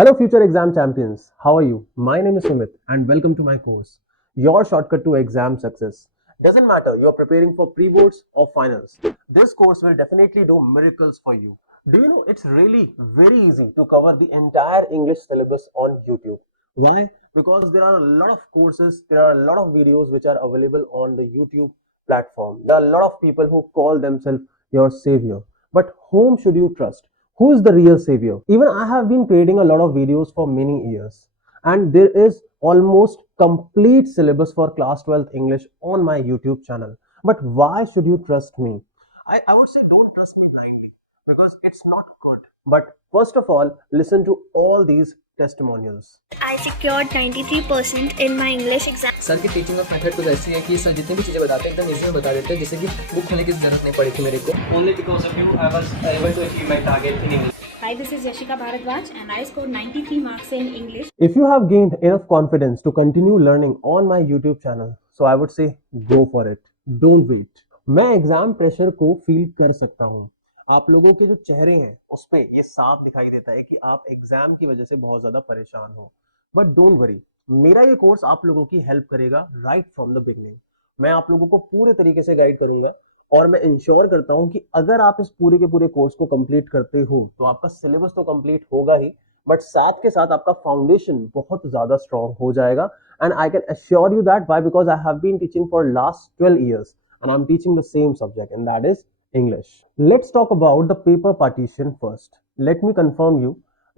Hello, future exam champions. How are you? My name is Sumit, and welcome to my course, Your Shortcut to Exam Success. Doesn't matter you're preparing for pre-boards or finals. This course will definitely do miracles for you. Do you know it's really very easy to cover the entire English syllabus on YouTube? Why? Because there are a lot of courses, there are a lot of videos which are available on the YouTube platform. There are a lot of people who call themselves your savior. But whom should you trust? Who is the real savior? Even I have been creating a lot of videos for many years, and there is almost complete syllabus for class 12th English on my YouTube channel. But why should you trust me? I would say don't trust me blindly, because it's not good. But first of all, listen to all these testimonials. I secured 93% in my English exam. Sir की teaching of method कुछ ऐसी है कि sir जितनी भी चीज़ें बताते हैं एकदम इजी में बता देते हैं, जिससे कि बुक खोलने की जरूरत नहीं पड़ी थी मेरे को. Only because of you, I was able to achieve my target in English. Hi, this is Yashika Bharadwaj and I scored 93 marks in English. If you have gained enough confidence to continue learning on my YouTube channel, so I would say go for it. Don't wait. मैं exam pressure को feel कर सकता हूँ. आप लोगों के जो चेहरे हैं उस पे ये साफ दिखाई देता है कि आप एग्जाम की वजह से बहुत ज्यादा परेशान हो. बट डोंट वरी, मेरा ये कोर्स आप लोगों की हेल्प करेगा राइट फ्रॉम द बिगनिंग. मैं आप लोगों को पूरे तरीके से गाइड करूंगा और मैं इंश्योर करता हूं कि अगर आप इस पूरे के पूरे कोर्स को कंप्लीट करते हो तो आपका सिलेबस तो कंप्लीट होगा ही, बट साथ के साथ आपका फाउंडेशन बहुत ज्यादा स्ट्रांग हो जाएगा. And I can assure you that why, because I have been teaching for last 12 years and I'm teaching the same subject, and that is English. Let's talk about the paper partition first. Let me confirm you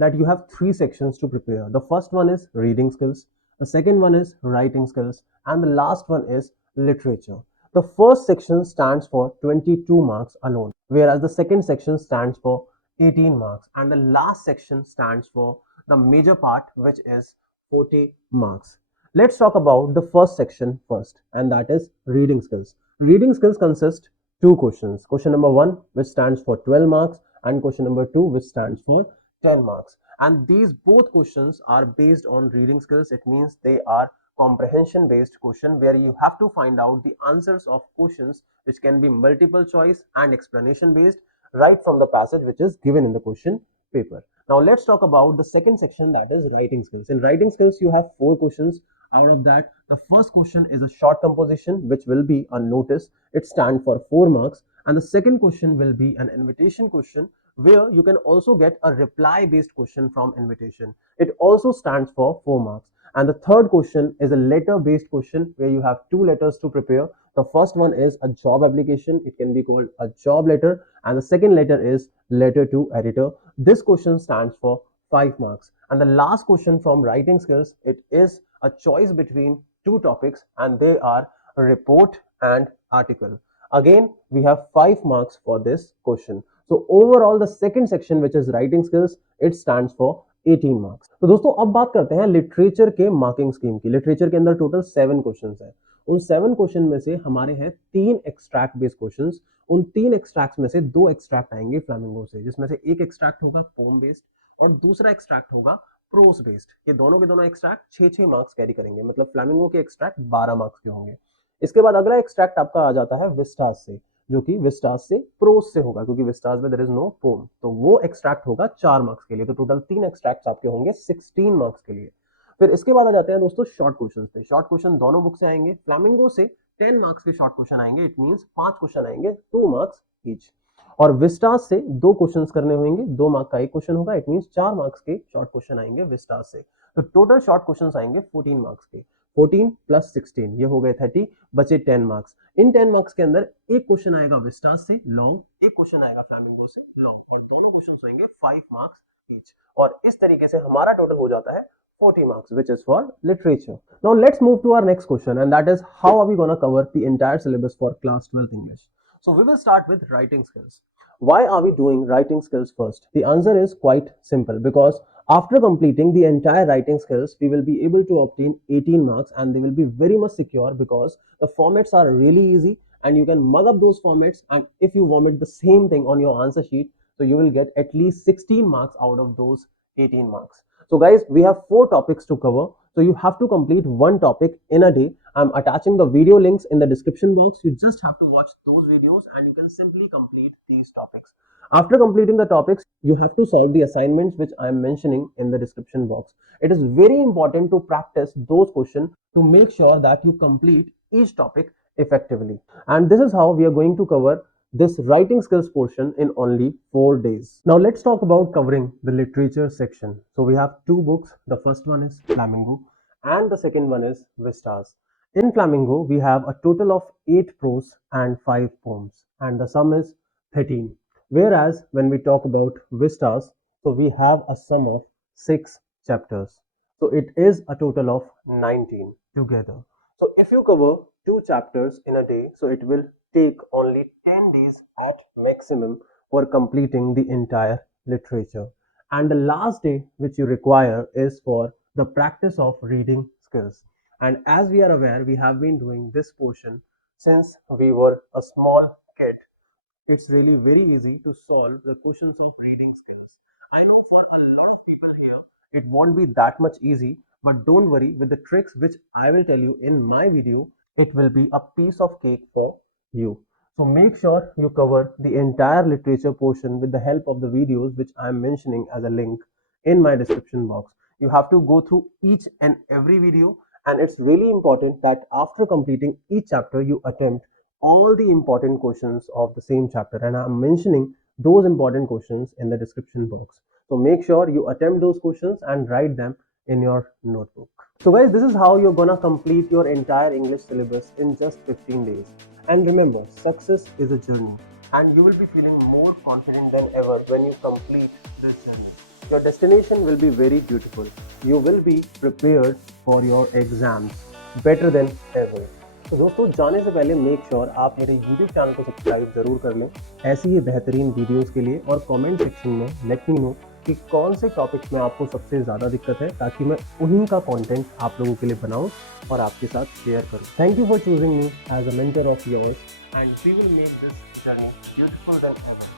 that you have 3 sections to prepare. The first one is reading skills, the second one is writing skills, and the last one is literature. The first section stands for 22 marks alone, whereas the second section stands for 18 marks, and the last section stands for the major part, which is 40 marks. Let's talk about the first section first, and that is reading skills. Reading skills consist 2 questions. Question number 1, which stands for 12 marks, and question number 2, which stands for 10 marks. And these both questions are based on reading skills. It means they are comprehension based question where you have to find out the answers of questions which can be multiple choice and explanation based right from the passage which is given in the question paper. Now let's talk about the second section, that is writing skills. In writing skills you have 4 questions. Out of that, the first question is a short composition which will be a notice. It stands for 4 marks, and the second question will be an invitation question where you can also get a reply based question from invitation. It also stands for 4 marks. And the third question is a letter based question where you have 2 letters to prepare. The first one is a job application. It can be called a job letter, and the second letter is letter to editor. This question stands for 5 marks. And the last question from writing skills, it is a choice between 2 topics, and they are report and article. Again, we have 5 marks for this question. So overall the second section, which is writing skills, it stands for 18 marks. तो दोस्तों अब बात करते हैं literature के marking scheme की. Literature के अंदर टोटल 7 क्वेश्चंस हैं. उन 7 क्वेश्चन में से हमारे हैं 3 एक्सट्रैक्ट बेस्ड क्वेश्चंस. उन 3 एक्सट्रैक्ट्स में से 2 एक्सट्रैक्ट आएंगे फ्लैमिंगो से, जिसमें से एक एक्सट्रैक्ट होगा पोम बेस्ड और दूसरा एक्सट्रैक्ट होगा प्रोस बेस्ड. ये दोनों के दोनों एक्सट्रैक्ट 6-6 मार्क्स कैरी करेंगे, मतलब फ्लैमिंगो के एक्सट्रैक्ट 12 मार्क्स के होंगे. इसके बाद अगला एक्सट्रैक्ट आपका आ जाता है विस्टास से, जो कि विस्टास से प्रोस से होगा, क्योंकि विस्टास में देयर इज नो पोम. तो वो एक्सट्रैक्ट होगा 4 मार्क्स के लिए. तो टोटल 3 एक्सट्रैक्ट्स आपके होंगे 16 मार्क्स के लिए. फिर इसके बाद आ जाते हैं दोस्तों शॉर्ट क्वेश्चन पे. शॉर्ट क्वेश्चन दोनों बुक से आएंगे. फ्लैमिंगो से 10 मार्क्स के शॉर्ट क्वेश्चन आएंगे. इट मींस 5 क्वेश्चन आएंगे, 2 मार्क्स ईच. और विस्टास से 2 क्वेश्चंस करने होंगे, 2 मार्क का एक क्वेश्चन होगा. इट मींस 4 मार्क्स के शॉर्ट क्वेश्चन आएंगे विस्टास से. तो टोटल शॉर्ट क्वेश्चंस आएंगे 14 मार्क्स के. 14 प्लस 16 ये हो गए 30, बचे 10 मार्क्स. इन 10 मार्क्स के अंदर एक क्वेश्चन आएगा विस्टास से लॉन्ग, एक क्वेश्चन आएगा फ्लैमिंगो से लॉन्ग, और दोनों क्वेश्चन होंगे 5 मार्क्स ईच. और इस तरीके से हमारा टोटल हो जाता है 40 marks, which is for literature. Now let's move to our next question, and that is how are we going to cover the entire syllabus for class 12th English. So we will start with writing skills. Why are we doing writing skills first? The answer is quite simple, because after completing the entire writing skills, we will be able to obtain 18 marks, and they will be very much secure because the formats are really easy and you can mug up those formats, and if you vomit the same thing on your answer sheet, so you will get at least 16 marks out of those 18 marks. So guys, we have 4 topics to cover. So you have to complete one topic in a day. I'm attaching the video links in the description box. You just have to watch those videos and you can simply complete these topics. After completing the topics, you have to solve the assignments which I am mentioning in the description box. It is very important to practice those questions to make sure that you complete each topic effectively. And this is how we are going to cover this writing skills portion in only 4 days. Now let's talk about covering the literature section. So we have two books. The first one is Flamingo and the second one is Vistas. In Flamingo, we have a total of 8 prose and 5 poems and the sum is 13. Whereas when we talk about Vistas, so we have a sum of 6 chapters. So it is a total of 19 together. So if you cover 2 chapters in a day, so it will take only 10 days at maximum for completing the entire literature. And the last day which you require is for the practice of reading skills. And as we are aware, we have been doing this portion since we were a small kid. It's really very easy to solve the questions of reading skills. I know for a lot of people here, it won't be that much easy, but don't worry, with the tricks which I will tell you in my video, it will be a piece of cake for you. So make sure you cover the entire literature portion with the help of the videos which I am mentioning as a link in my description box. You have to go through each and every video, and it's really important that after completing each chapter you attempt all the important questions of the same chapter, and I'm mentioning those important questions in the description box. So make sure you attempt those questions and write them in your notebook. So guys, this is how you're gonna complete your entire English syllabus in just 15 days. And remember, success is a journey and you will be feeling more confident than ever when you complete this journey. Your destination will be very beautiful. You will be prepared for your exams better than ever. तो दोस्तों, जाने से पहले make sure आप मेरे YouTube channel को subscribe जरूर कर लें ऐसी ही बेहतरीन वीडियोस के लिए, और कमेंट सेक्शन में लेट मी नो कि कौन से टॉपिक्स में आपको सबसे ज़्यादा दिक्कत है, ताकि मैं उन्हीं का कंटेंट आप लोगों के लिए बनाऊं और आपके साथ शेयर करूं। Thank you for choosing me as a mentor of yours and we will make this journey beautiful then ever.